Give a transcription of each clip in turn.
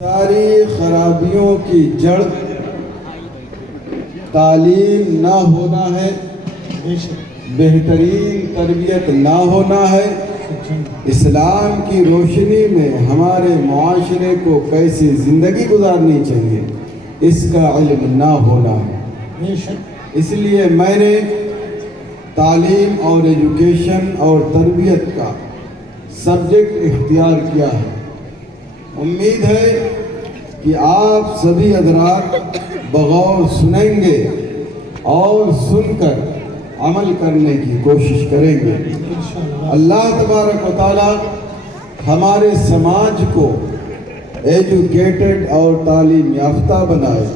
ساری خرابیوں کی جڑ تعلیم نہ ہونا ہے، بہترین تربیت نہ ہونا ہے، اسلام کی روشنی میں ہمارے معاشرے کو کیسی زندگی گزارنی چاہیے اس کا علم نہ ہونا ہے۔ اس لیے میں نے تعلیم اور ایجوکیشن اور تربیت کا سبجیکٹ اختیار کیا ہے۔ امید ہے کہ آپ سبھی حضرات بغور سنیں گے اور سن کر عمل کرنے کی کوشش کریں گے۔ اللہ تبارک و تعالی ہمارے سماج کو ایجوکیٹڈ اور تعلیم یافتہ بنائے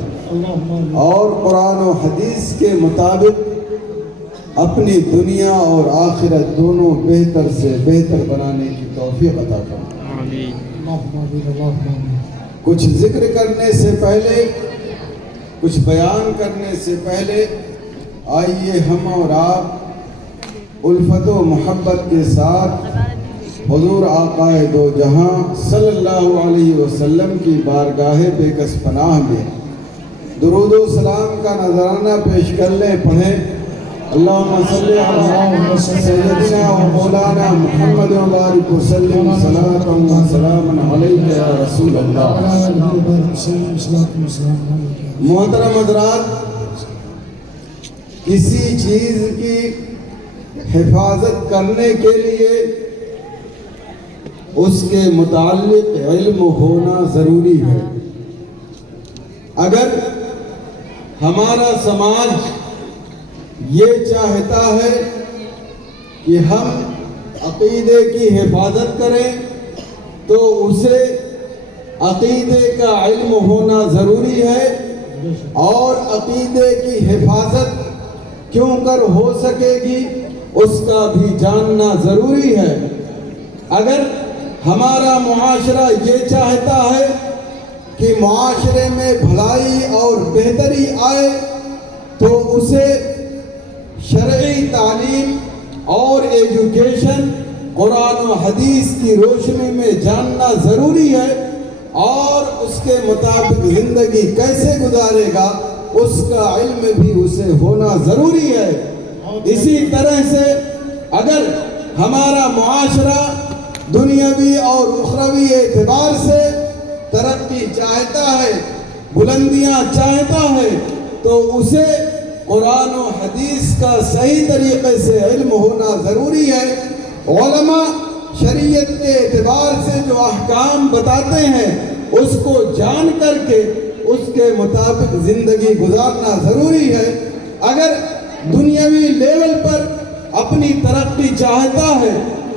اور قرآن و حدیث کے مطابق اپنی دنیا اور آخرت دونوں بہتر سے بہتر بنانے کی توفیق عطا فرمائے۔ کچھ ذکر کرنے سے پہلے، کچھ بیان کرنے سے پہلے آئیے ہم اور آپ الفت و محبت کے ساتھ حضور آقا دو جہاں صلی اللہ علیہ وسلم کی بارگاہ بے کس پناہ میں درود و سلام کا نذرانہ پیش کر لیں۔ پڑھیں اللہم صلی علی سیدنا و مولانا محمد و بارک وسلم صلاۃ و سلام علیک یا رسول اللہ۔ محترم حضرات، کسی چیز کی حفاظت کرنے کے لیے اس کے متعلق علم ہونا ضروری ہے۔ اگر ہمارا سماج یہ چاہتا ہے کہ ہم عقیدے کی حفاظت کریں تو اسے عقیدے کا علم ہونا ضروری ہے، اور عقیدے کی حفاظت کیوں کر ہو سکے گی اس کا بھی جاننا ضروری ہے۔ اگر ہمارا معاشرہ یہ چاہتا ہے کہ معاشرے میں بھلائی اور بہتری آئے تو اسے شرعی تعلیم اور ایجوکیشن قرآن و حدیث کی روشنی میں جاننا ضروری ہے، اور اس کے مطابق زندگی کیسے گزارے گا اس کا علم بھی اسے ہونا ضروری ہے۔ اسی طرح سے اگر ہمارا معاشرہ دنیاوی اور اخروی اعتبار سے ترقی چاہتا ہے، بلندیاں چاہتا ہے، تو اسے قرآن و حدیث کا صحیح طریقے سے علم ہونا ضروری ہے۔ علماء شریعت کے اعتبار سے جو احکام بتاتے ہیں اس کو جان کر کے اس کے مطابق زندگی گزارنا ضروری ہے۔ اگر دنیاوی لیول پر اپنی ترقی چاہتا ہے،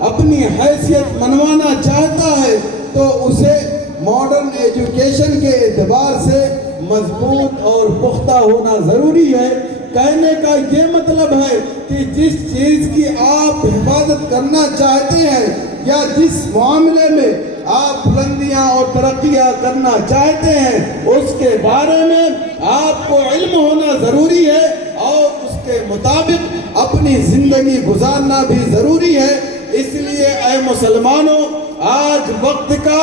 اپنی حیثیت منوانا چاہتا ہے، تو اسے ماڈرن ایجوکیشن کے اعتبار سے مضبوط اور پختہ ہونا ضروری ہے۔ کہنے کا یہ مطلب ہے کہ جس چیز کی آپ حفاظت کرنا چاہتے ہیں یا جس معاملے میں آپ بلندیاں اور ترقیاں کرنا چاہتے ہیں اس کے بارے میں آپ کو علم ہونا ضروری ہے، اور اس کے مطابق اپنی زندگی گزارنا بھی ضروری ہے۔ اس لیے اے مسلمانوں، آج وقت کا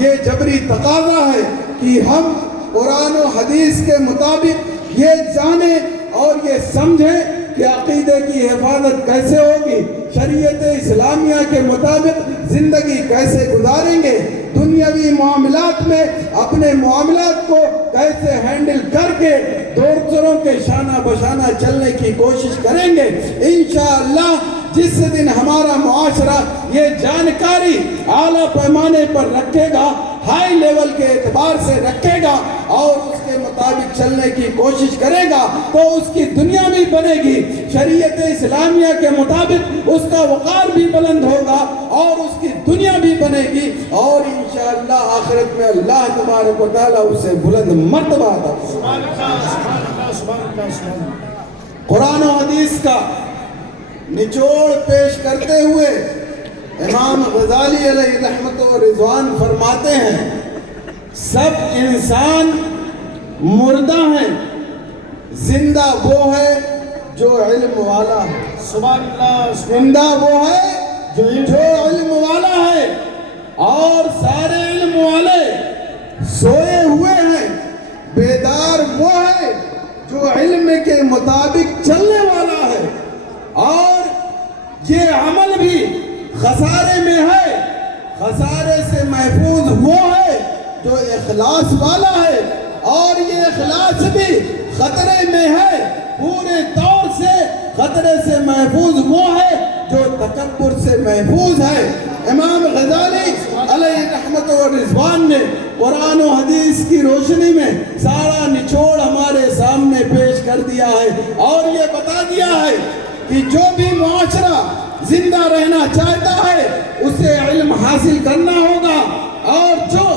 یہ جبری تقاضا ہے کہ ہم قرآن و حدیث کے مطابق یہ جانیں اور یہ سمجھیں کہ عقیدے کی حفاظت کیسے ہوگی، شریعت اسلامیہ کے مطابق زندگی کیسے گزاریں گے، دنیاوی معاملات میں اپنے معاملات کو کیسے ہینڈل کر کے دوسروں کے شانہ بشانہ چلنے کی کوشش کریں گے۔ انشاءاللہ جس دن ہمارا معاشرہ یہ جانکاری اعلیٰ پیمانے پر رکھے گا، ہائی لیول کے اعتبار سے رکھے گا اور اس کے مطابق چلنے کی کوشش کرے گا، تو اس کی دنیا بھی بنے گی، شریعت اسلامیہ کے مطابق اس کا وقار بھی بلند ہوگا اور اس کی دنیا بھی بنے گی، اور انشاءاللہ آخرت میں اللہ تبارک و تعالیٰ اسے بلند مرتبہ عطا فرمائے۔ قرآن و حدیث کا نچوڑ پیش کرتے ہوئے امام غزالی علیہ رحمت و رضوان فرماتے ہیں، سب انسان مردہ ہیں، زندہ وہ ہے جو علم والا ہے۔ سبحان اللہ۔ زندہ وہ ہے جو علم والا ہے، اور سارے علم والے سوئے ہوئے ہیں، بیدار وہ ہے جو علم کے مطابق چلنے والا ہے، اور یہ عمل بھی خسارے میں ہے، خسارے سے محفوظ وہ ہے جو اخلاص والا ہے، اور یہ اخلاص بھی خطرے میں ہے، پورے طور سے خطرے سے محفوظ وہ ہے جو تکبر سے محفوظ ہے۔ امام غزالی علیہ رحمت و رضوان نے قرآن و حدیث کی روشنی میں سارا نچوڑ ہمارے سامنے پیش کر دیا ہے، اور یہ بتا دیا ہے کہ جو بھی معاشرہ زندہ رہنا چاہتا ہے اسے علم حاصل کرنا ہوگا، اور جو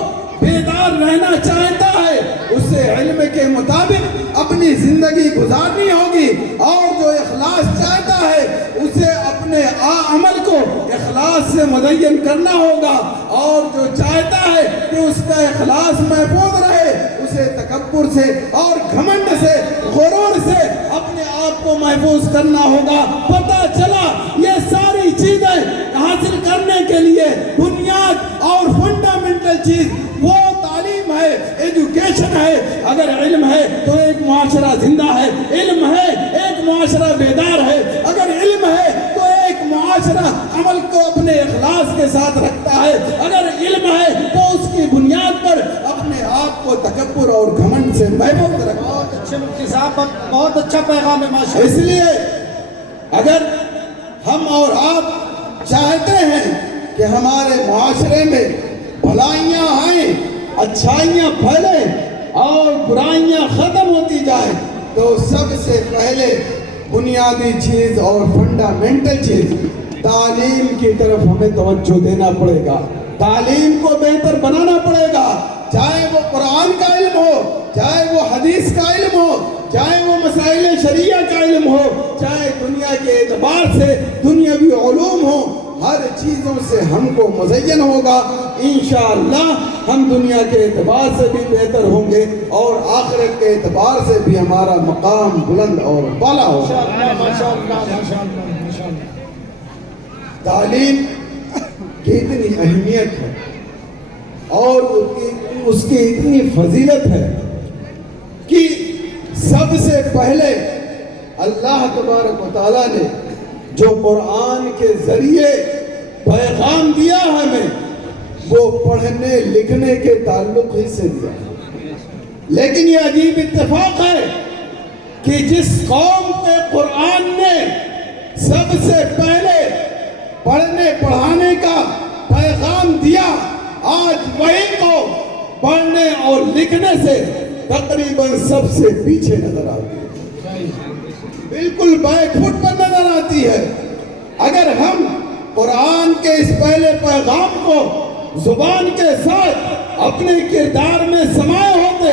بیدار رہنا چاہتا ہے اسے علم کے مطابق اپنی زندگی گزارنی ہوگی، اور جو اخلاص چاہتا ہے اسے اپنے عمل کو اخلاص سے مزین کرنا ہوگا، اور جو چاہتا ہے کہ اس کا اخلاص محفوظ رہے اسے تکبر سے اور گھمنڈ سے، غرور سے اپنے آپ کو محفوظ کرنا ہوگا۔ پتہ چلا یہ ساری چیزیں حاصل کرنے کے لیے بنیاد اور فنڈامنٹل چیز وہ تعلیم ہے، ایجوکیشن ہے۔ اگر علم ہے تو ایک معاشرہ زندہ ہے، علم ہے ایک معاشرہ بیدار ہے، اگر علم ہے تو ایک معاشرہ عمل کو اپنے اخلاص کے ساتھ رکھتا ہے، اگر علم ہے تو اس کی بنیاد پر اپنے آپ کو تکبر اور گھمنڈ سے محفوظ رکھتا ہے۔ بہت اچھے مفتی صاحب، بہت اچھا پیغام ہے ماشاء اللہ۔ اس لیے اگر ہم اور آپ چاہتے ہیں کہ ہمارے معاشرے میں بھلائیاں آئیں، اچھائیاں پھیلیں اور برائیاں ختم ہوتی جائیں، تو سب سے پہلے بنیادی چیز اور فنڈامنٹل چیز تعلیم کی طرف ہمیں توجہ دینا پڑے گا، تعلیم کو بہتر بنانا پڑے گا، چاہے وہ قرآن کا علم ہو، چاہے وہ حدیث کا علم ہو، چاہے وہ مسائل شریعہ کا علم ہو، چاہے دنیا کے اعتبار سے دنیاوی علوم ہو، ہر چیزوں سے ہم کو مزین ہوگا۔ انشاءاللہ ہم دنیا کے اعتبار سے بھی بہتر ہوں گے اور آخرت کے اعتبار سے بھی ہمارا مقام بلند اور بالا ہوگا۔ تعلیم کی اتنی اہمیت ہے اور اس کی اتنی فضیلت ہے کہ سب سے پہلے اللہ تبارک و تعالیٰ نے جو قرآن کے ذریعے پیغام دیا ہمیں وہ پڑھنے لکھنے کے تعلق ہی سے دیا، لیکن یہ عجیب اتفاق ہے کہ جس قوم کے قرآن نے سب سے پہلے پڑھنے پڑھانے کا پیغام دیا، آج وہی کو پڑھنے اور لکھنے سے تقریباً سب سے پیچھے نظر آتی ہے، بالکل بیک فٹ پر نظر آتی ہے۔ اگر ہم قرآن کے اس پہلے پیغام کو زبان کے ساتھ اپنے کردار میں سمائے ہوتے،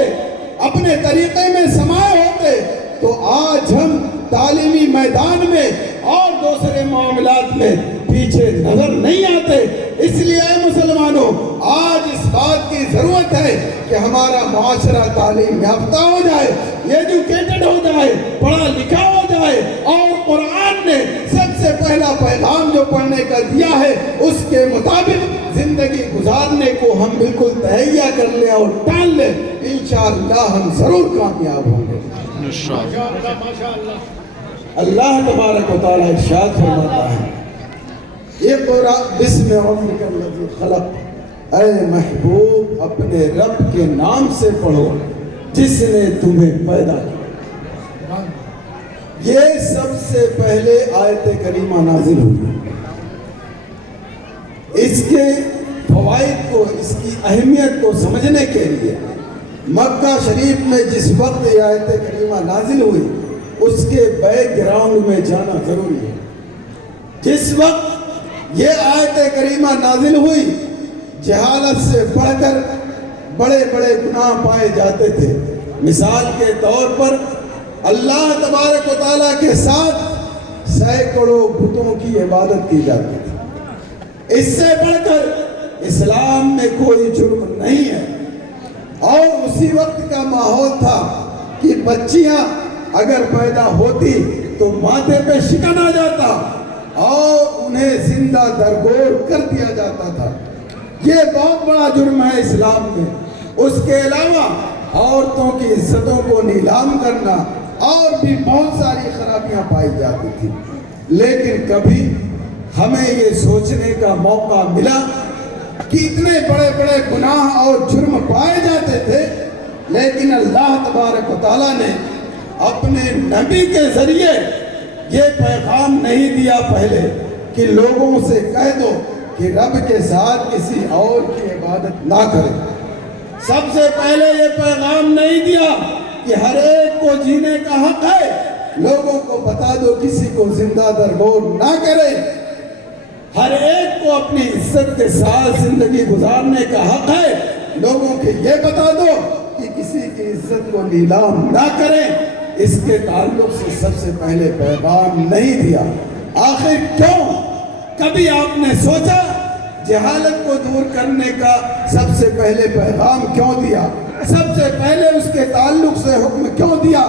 اپنے طریقے میں سمائے ہوتے، تو آج ہم تعلیمی میدان میں اور دوسرے معاملات میں پیچھے نظر نہیں آتے۔ اس لیے اے مسلمانوں، آج اس بات کی ضرورت ہے کہ ہمارا معاشرہ تعلیم یافتہ ہو جائے، ایجوکیٹڈ ہو جائے، پڑھا لکھا ہو جائے، اور قرآن نے سب سے پہلا پیغام جو پڑھنے کا دیا ہے اس کے مطابق زندگی گزارنے کو ہم بالکل تہیا کر لیں اور ٹال لیں، انشاءاللہ ہم ضرور کامیاب ہوں گے۔ اللہ تبارک و تعالیٰ ارشاد فرماتا ہے، اقرأ بسم ربک الذی خلق، اے محبوب اپنے رب کے نام سے پڑھو جس نے تمہیں پیدا کیا۔ یہ سب سے پہلے آیت کریمہ نازل ہوئی، اس کے فوائد کو، اس کی اہمیت کو سمجھنے کے لیے مکہ شریف میں جس وقت یہ آیت کریمہ نازل ہوئی اس کے بیک گراؤنڈ میں جانا ضروری ہے۔ جس وقت یہ آیت کریمہ نازل ہوئی جہالت سے بڑھ کر بڑے بڑے گناہ پائے جاتے تھے۔ مثال کے طور پر اللہ تبارک و تعالیٰ کے ساتھ سینکڑوں بتوں کی عبادت کی جاتی تھی۔ اس سے بڑھ کر اسلام میں کوئی جرم نہیں ہے، اور اسی وقت کا ماحول تھا کہ بچیاں اگر پیدا ہوتی تو ماتھے پہ شکن آ جاتا اور انہیں زندہ درگور کر دیا جاتا تھا۔ یہ بہت بڑا جرم ہے اسلام میں، اس کے علاوہ عورتوں کی عزتوں کو نیلام کرنا اور بھی بہت ساری خرابیاں پائی جاتی تھی. لیکن کبھی ہمیں یہ سوچنے کا موقع ملا کہ اتنے بڑے بڑے گناہ اور جرم پائے جاتے تھے، لیکن اللہ تبارک و تعالیٰ نے اپنے نبی کے ذریعے یہ پیغام نہیں دیا پہلے کہ لوگوں سے کہہ دو کہ رب کے ساتھ کسی اور کی عبادت نہ کریں. سب سے پہلے یہ پیغام نہیں دیا کہ ہر ایک کو جینے کا حق ہے، لوگوں کو بتا دو کسی کو زندہ درگور نہ کرے، ہر ایک کو اپنی عزت کے ساتھ زندگی گزارنے کا حق ہے، لوگوں کو یہ بتا دو کہ کسی کی عزت کو نیلام نہ کریں. اس کے تعلق سے سب سے پہلے پیغام نہیں دیا. آخر کیوں؟ کبھی آپ نے سوچا جہالت کو دور کرنے کا سب سے پہلے پیغام کیوں دیا؟ سب سے پہلے اس کے تعلق سے حکم کیوں دیا؟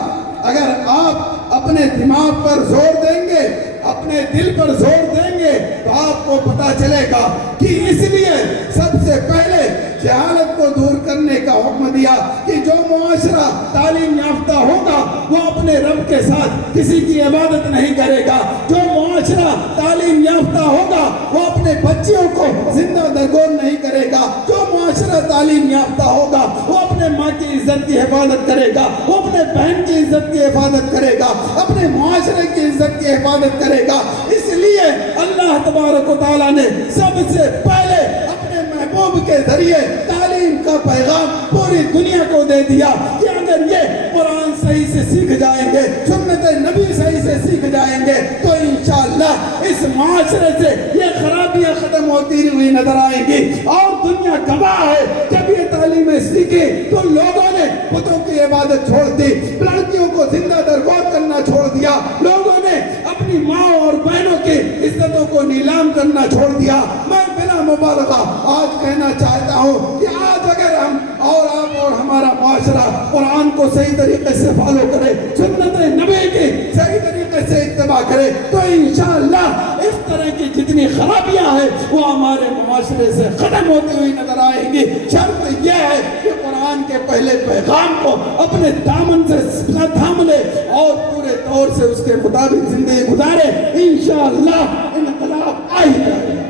اگر آپ اپنے دماغ پر زور دیں گے، اپنے دل پر زور دیں گے، تو آپ کو پتا چلے گا کہ اس لیے سب سے پہلے جہالت کو دور کرنے کا حکم دیا کہ جو معاشرہ تعلیم یافتہ ہوگا وہ اپنے رب کے ساتھ کسی کی عبادت نہیں کرے گا. جو معاشرہ تعلیم یافتہ ہوگا وہ اپنے بچیوں کو زندہ درگور نہیں کرے گا. جو معاشرہ تعلیم یافتہ ہوگا وہ اپنے ماں کی عزت کی حفاظت کرے گا، وہ اپنے بہن کی عزت کی حفاظت کرے گا، اپنے معاشرے کی عزت کی حفاظت کرے گا. اس لیے اللہ تبارک و تعالیٰ نے سب سے پہلے اپنے محبوب کے ذریعے تعلیم کا پیغام پوری دنیا کو دے دیا کہ اگر یہ قرآن صحیح سے سیکھ جائیں گے، سنت نبی صحیح سے سیکھ جائیں گے، تو انشاءاللہ اس معاشرے سے یہ خرابیاں ختم ہوتی ہوئی نظر آئیں گی. اور دنیا گواہ ہے جب یہ تعلیمیں سیکھی تو لوگوں نے بتوں کی عبادت چھوڑ دی، لڑکیوں کو زندہ درگور کرنا چھوڑ دیا، لوگوں نے اپنی ماں اور بہنوں کی عزتوں کو نیلام کرنا چھوڑ دیا. میں بلا مبالغہ آج کہنا چاہتا ہوں کہ آج اگر ہم اور آپ اور ہمارا معاشرہ قرآن کو صحیح طریقے سے فالو کرے، سنت نبی کی صحیح طریقے سے اتباع کرے، تو انشاءاللہ اس طرح کی جتنی خرابیاں ہیں وہ ہمارے معاشرے سے ختم ہوتی ہوئی نظر آئیں گی. شرط یہ ہے کہ قرآن کے پہلے پیغام کو اپنے دامن سے تھام لے اور پورے طور سے اس کے مطابق زندگی گزارے. انشاءاللہ انقلاب آ ہی جائے گا.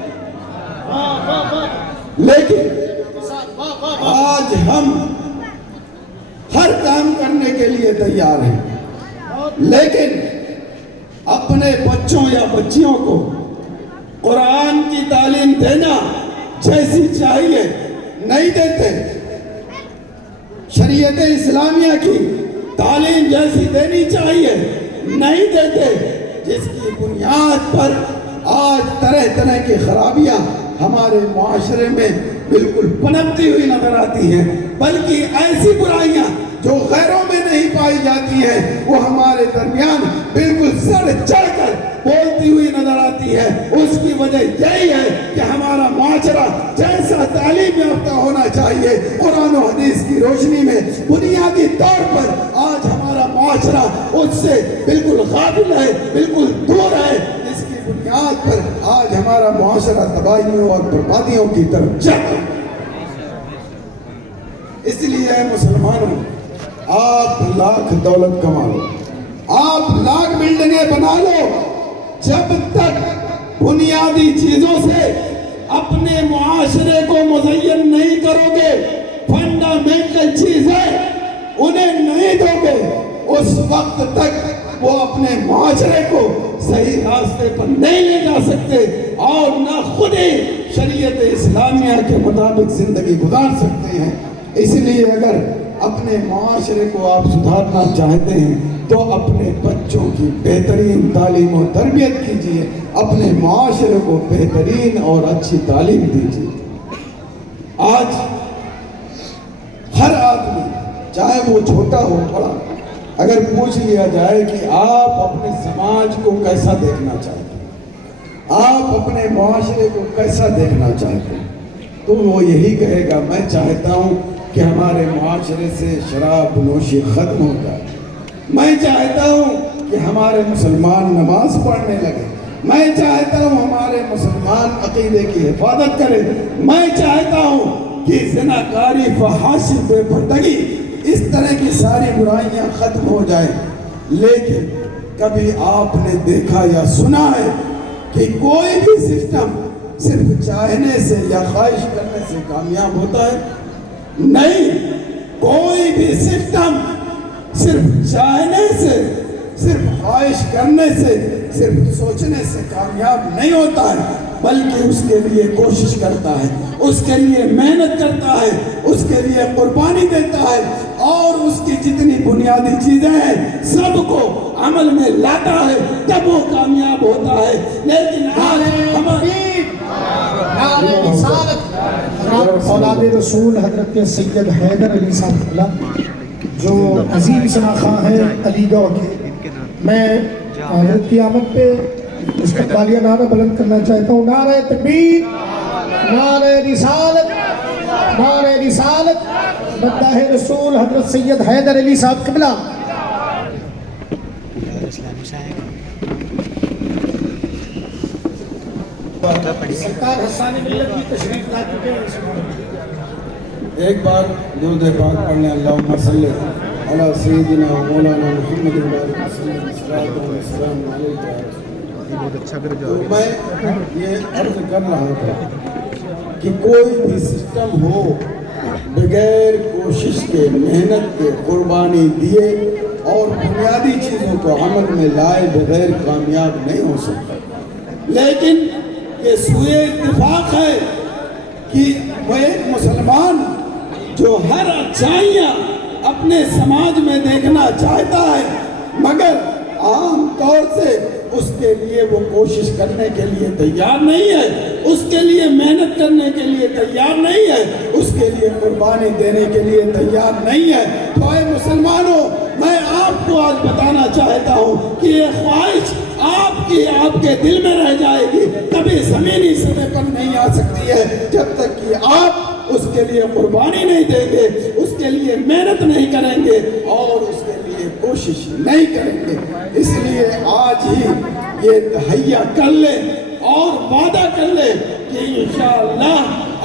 لیکن آج ہم ہر کام کرنے کے لیے تیار ہیں، لیکن اپنے بچوں یا بچیوں کو قرآن کی تعلیم دینا جیسی چاہیے نہیں دیتے. شریعت اسلامیہ کی تعلیم جیسی دینی چاہیے نہیں دیتے، جس کی بنیاد پر آج طرح طرح کی خرابیاں ہمارے معاشرے میں بالکل پنپتی ہوئی نظر آتی ہیں. بلکہ ایسی برائیاں جو غیروں میں نہیں پائی جاتی ہیں وہ ہمارے درمیان بالکل سڑ چڑھ کر بولتی ہوئی نظر آتی ہے. اس کی وجہ یہی ہے کہ ہمارا معاشرہ جیسا تعلیم یافتہ ہونا چاہیے قرآن و حدیث کی روشنی میں بنیادی طور پر آج ہمارا معاشرہ اس سے بالکل غافل ہے، بالکل دور ہے. اس کی بنیاد پر آج ہمارا معاشرہ تباہیوں اور بربادیوں کی طرف جاتا ہے. اس لیے مسلمانوں، آپ لاکھ دولت کما لو، آپ لاکھ بلڈنگیں بنا لو، جب تک بنیادی چیزوں سے اپنے معاشرے کو مزین نہیں کرو گے، فنڈامنٹل چیزیں انہیں نہیں دو گے، اس وقت تک وہ اپنے معاشرے کو صحیح راستے پر نہیں لے جا سکتے اور نہ خود ہی شریعت اسلامیہ کے مطابق زندگی گزار سکتے ہیں. اس لیے اگر اپنے معاشرے کو آپ سدھارنا چاہتے ہیں تو اپنے بچوں کی بہترین تعلیم و تربیت کیجیے، اپنے معاشرے کو بہترین اور اچھی تعلیم دیجیے. آج ہر آدمی چاہے وہ چھوٹا ہو بڑا، اگر پوچھ لیا جائے کہ آپ اپنے سماج کو کیسا دیکھنا چاہتے ہیں، آپ اپنے معاشرے کو کیسا دیکھنا چاہتے ہیں، تو وہ یہی کہے گا میں چاہتا ہوں کہ ہمارے معاشرے سے شراب نوشی ختم ہو جائے، میں چاہتا ہوں کہ ہمارے مسلمان نماز پڑھنے لگے، میں چاہتا ہوں ہمارے مسلمان عقیدے کی حفاظت کریں، میں چاہتا ہوں کہ زناکاری، فحاشی، بے پردگی، اس طرح کی ساری برائیاں ختم ہو جائیں. لیکن کبھی آپ نے دیکھا یا سنا ہے کہ کوئی بھی سسٹم صرف چاہنے سے یا خواہش کرنے سے کامیاب ہوتا ہے؟ نہیں، کوئی بھی سسٹم صرف چاہنے سے، صرف خواہش کرنے سے، صرف سوچنے سے کامیاب نہیں ہوتا ہے، بلکہ اس کے لیے کوشش کرتا ہے، اس کے لیے محنت کرتا ہے، اس کے لیے قربانی دیتا ہے، اور اس کی جتنی بنیادی چیزیں ہیں سب کو عمل میں لاتا ہے، تب وہ کامیاب ہوتا ہے. لیکن آج نعرہ رسالت اولاد رسول حضرت سید حیدر علی صاحب جو عظیم شناخواں ہیں علی گڑھ کے، میں حضرت کی آمد پہ استقبالیہ نعرہ بلند کرنا چاہتا ہوں. نعرہ تکبیر، نعرہ رسالت، نعرہ رسالت، مداح رسول حضرت سید حیدر علی صاحب قبلہ. سرکار حسان ملت کی تشریف لا چکے ہیں. ایک بار درود پاک پڑھنے اللہم صلی علی سیدنا و مولانا محمد السلام علیکم. تو میں یہ عرض کر رہا تھا کہ کوئی بھی سسٹم ہو بغیر کوشش کے، محنت کے، قربانی دیے اور بنیادی چیزوں کو عمل میں لائے بغیر کامیاب نہیں ہو سکتا. لیکن یہ سوئے اتفاق ہے کہ وہ ایک مسلمان جو ہر اچھائیاں اپنے سماج میں دیکھنا چاہتا ہے، مگر عام طور سے اس کے لیے وہ کوشش کرنے کے لیے تیار نہیں ہے، اس کے لیے محنت کرنے کے لیے تیار نہیں ہے، اس کے لیے قربانی دینے کے لیے تیار نہیں ہے. تو اے مسلمانوں، میں آپ کو آج بتانا چاہتا ہوں کہ یہ خواہش آپ کے دل میں رہ جائے گی، کبھی زمینی سطح پر نہیں آ سکتی ہے جب تک کہ آپ اس کے لیے قربانی نہیں دیں گے، اس کے لیے محنت نہیں کریں گے اور اس کے لیے کوشش نہیں کریں گے. اس لیے آج ہی یہ تہیہ کر لیں اور وعدہ کر لیں کہ انشاءاللہ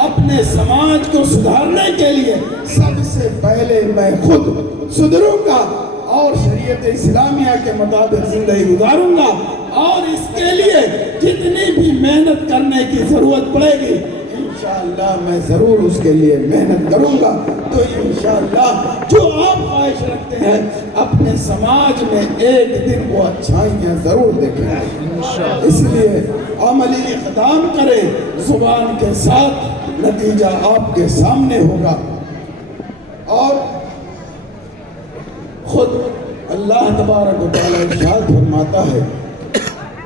اپنے سماج کو سدھارنے کے لیے سب سے پہلے میں خود سدھروں گا اور شریعت اسلامیہ کے مطابق زندگی گزاروں گا، اور اس کے لیے جتنی بھی محنت کرنے کی ضرورت پڑے گی انشاءاللہ میں ضرور اس کے لیے محنت کروں گا. تو انشاءاللہ جو آپ خواہش رکھتے ہیں اپنے سماج میں ایک دن وہ اچھائیاں ضرور دیکھیں گے. اس لیے عملی اقدام کریں، زبان کے ساتھ، نتیجہ آپ کے سامنے ہوگا. اور خود اللہ تبارک و تعالی ارشاد فرماتا ہے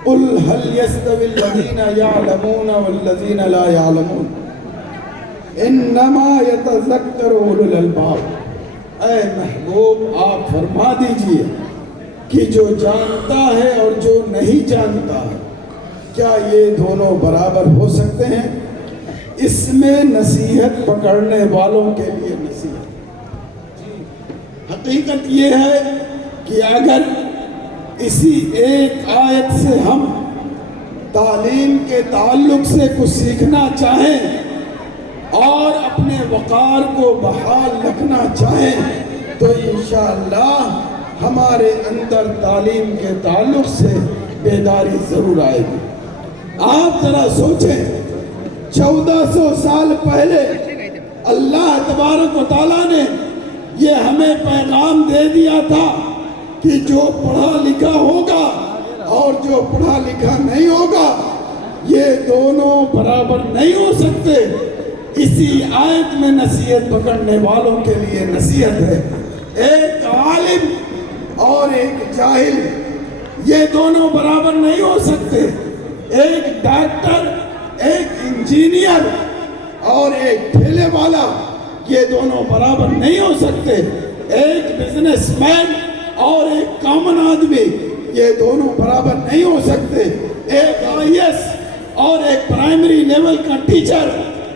قُلْ هَلْ يَسْتَوِي الَّذِينَ يَعْلَمُونَ وَالَّذِينَ لَا يَعْلَمُونَ إِنَّمَا يَتَذَكَّرُ أُولُو الْأَلْبَابِ. اے محبوب آپ فرما دیجئے کہ جو جانتا ہے اور جو نہیں جانتا ہے، کیا یہ دونوں برابر ہو سکتے ہیں؟ اس میں نصیحت پکڑنے والوں کے لیے نصیحت. حقیقت یہ ہے کہ اگر اسی ایک آیت سے ہم تعلیم کے تعلق سے کچھ سیکھنا چاہیں اور اپنے وقار کو بحال رکھنا چاہیں تو انشاءاللہ ہمارے اندر تعلیم کے تعلق سے بیداری ضرور آئے گی. آپ ذرا سوچیں، 1400 سال پہلے اللہ تبارک و تعالیٰ نے یہ ہمیں پیغام دے دیا تھا کہ جو پڑھا لکھا ہوگا اور جو پڑھا لکھا نہیں ہوگا یہ دونوں برابر نہیں ہو سکتے. اسی آیت میں نصیحت پکڑنے والوں کے لیے نصیحت ہے. ایک عالم اور ایک جاہل یہ دونوں برابر نہیں ہو سکتے. ایک ڈاکٹر، ایک انجینئر اور ایک ٹھیلے والا یہ دونوں برابر نہیں ہو سکتے. ایک بزنس مین اور ایک کامن آدمی یہ دونوں برابر نہیں ہو سکتے. ایک آئی ایس اور ایک پرائمری لیول کا ٹیچر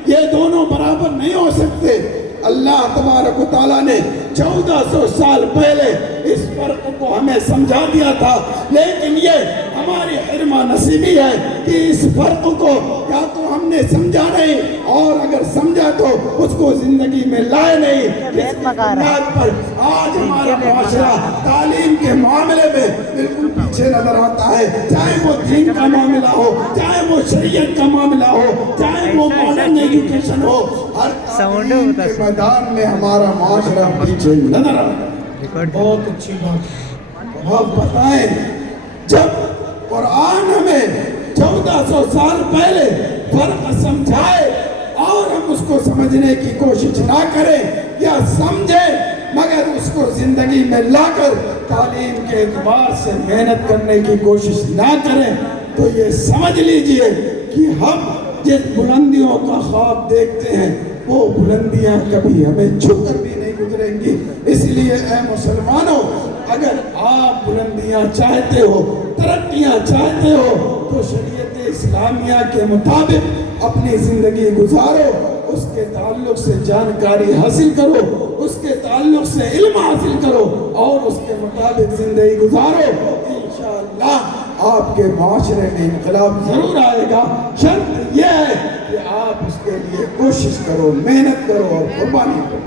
یہ دونوں برابر نہیں ہو سکتے. اللہ تبارک و تعالیٰ نے 1400 سال پہلے اس فرق کو ہمیں سمجھا دیا تھا، لیکن یہ ہماری حرمہ نصیبی ہے کہ اس فرق کو یا تو ہم ہم نے سمجھا نہیں اور اگر سمجھا تو اس کو زندگی میں لائے نہیں. اس کی بنیاد پر آج ہمارا معاشرہ تعلیم کے معاملے میں بالکل پیچھے نظر آتا ہے. چاہے وہ دین کا معاملہ ہو, چاہے وہ شریعت کا معاملہ ہو, چاہے وہ ماڈرن ایجوکیشن ہو, ہر تعلیم کے میدان میں ہمارا معاشرہ پیچھے نظر آتا ہے. بہت اچھی بات ہے. آپ بتائیں, جب قرآن ہمیں 1400 سال پہلے فرق سمجھائے اور ہم اس کو سمجھنے کی کوشش نہ کریں یا سمجھیں مگر اس کو زندگی میں لا کر تعلیم کے اعتبار سے محنت کرنے کی کوشش نہ کریں, تو یہ سمجھ لیجئے کہ ہم جس بلندیوں کا خواب دیکھتے ہیں وہ بلندیاں کبھی ہمیں چھو کر بھی نہیں گزریں گی. اس لیے اے مسلمانوں, اگر آپ بلندیاں چاہتے ہو, ترقیاں چاہتے ہو, تو شریعت اسلامیہ کے مطابق اپنی زندگی گزارو, اس کے تعلق سے جانکاری حاصل کرو, اس کے تعلق سے علم حاصل کرو اور اس کے مطابق زندگی گزارو. انشاءاللہ آپ کے معاشرے میں انقلاب ضرور آئے گا. شرط یہ ہے کہ آپ اس کے لیے کوشش کرو, محنت کرو اور قربانی کرو.